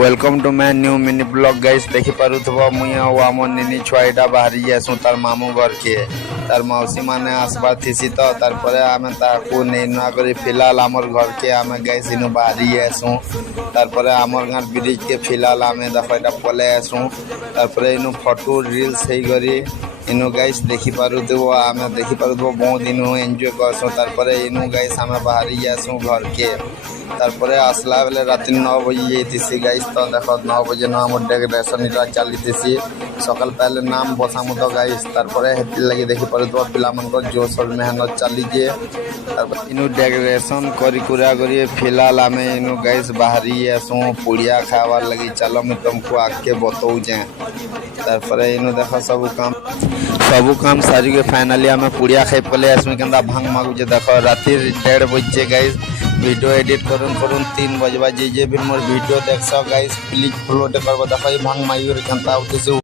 Welcome to my new mini blog guys देखि पारुथबो मुई और आम निनी छुआटा बाहरी जासु तार मामू घर के तार मौसी माने आसबार थिसी तो तार परे आमे ताकू नेना करी फिलहाल आमर घर के आमे गाइस इनु बाहरी जासु तार परे आमर घर ब्रिज के फिलहाल आमे दफाटा पले आसु तार परे इनु फोटो रील्स हेई करी इनु गाइस देखि पारुथबो आमे देखि पारुथबो बहुत इनु एन्जॉय करसु तार परे इनु गाइस आमे बाहरी जासु घर के तारपरे आसला बेले राति 9 बजे जाइए गाइस तो देख 9 बजे न आम डेकोरेशन इटा चली सकाल पहले नाम बसामु तो गाइस तारपरे हेति लगी देखि पारुथबो पिला मन जोश और मेहनत चली जे इनु डेकोरेशन करी कुरा करी फिलहाल आमे इनु गाइस बाहरी आसु पुड़िया खावार लगी चलो मैं तुमको आके बताऊ जे तारपरे इनु देख सब काम सारी के फाइनली आमे पुड़िया खाई पले आसु केंदा भांग मागु जे देख राति 1:30 बजे गाइस वीडियो एडिट करून 3 बजवा जे भी मोर वीडियो देख गाइस प्लीज फॉलो करबो देखो भांग माइर केंता उठिसे।